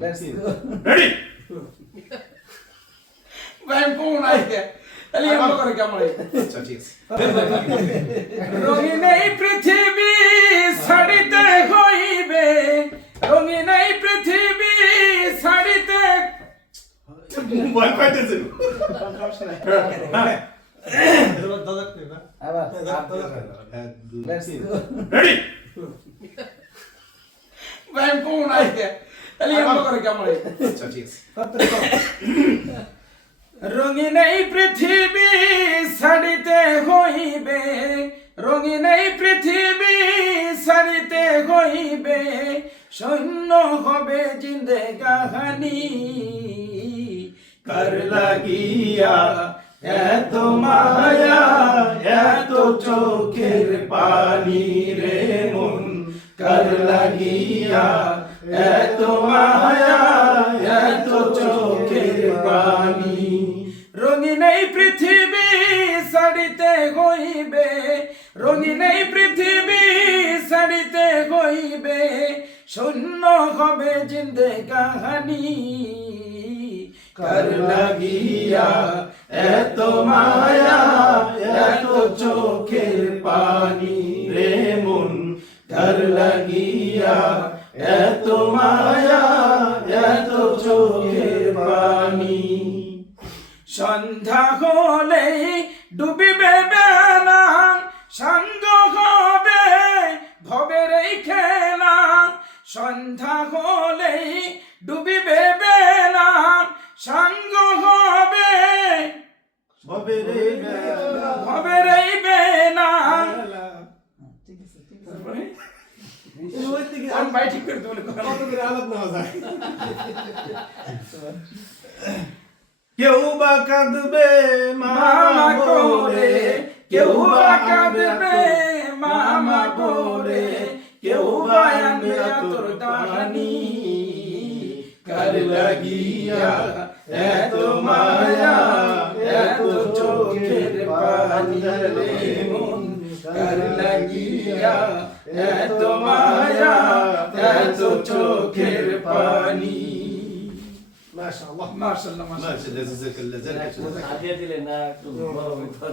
Let's go. Ready? ভাই কোন আইছে তাহলে আমরা করে কেমন আচ্ছা ঠিক আছে রঙিন এই পৃথিবী ছাড়িতে হইবে রঙিন এই পৃথিবী ছাড়িতে ভয় পাইতেছে আবার Let's go. Ready? ভাই কোন আইছে তাহলে আমরা করে কেমন আচ্ছা ঠিক আছে রঙিন এই পৃথিবী ছাড়িতে হইবে রঙিন এই পৃথিবী ছাড়িতে হইবে শূন্য হবে জিন্দেগানি কার লাগিয়া এত মায়া এত চোখের পানি রে মন কার লাগিয়া এত মায়া এত চোখের পানি রঙিন এই পৃথিবী ছাড়িতে হইবে রঙিন এই পৃথিবী ছাড়িতে হইবে শূন্য হবে জিন্দেগানি কার লাগিয়া এত মায়া এত চোখের পানি রে মন কার লাগিয়া এত মায়া এত চোখের পানি সন্ধ্যা হলে ডুবিবে বেলা সাঙ্গ হবে ভবের এই খেলা সন্ধ্যা হলে ডুবিবে বেলা সাঙ্গ হবে ভবের এই বেলা আমি ভাই ঠিক করে দেবো কেউ বা কাঁদবে মামা করে কেউ বা কাঁদবে মামা করে কেউ বা আনবে তোর দাহানি কার লাগিয়া এত মায়া এত চোখের পানি রে মন কার লাগিয়া এত মায়া এত চোখের পানি মাশাআল্লাহ মাশাআল্লাহ মাশাআল্লাহ জাযাকাল্লাহ হাদিয়া দিলে না একটু বড় হইতো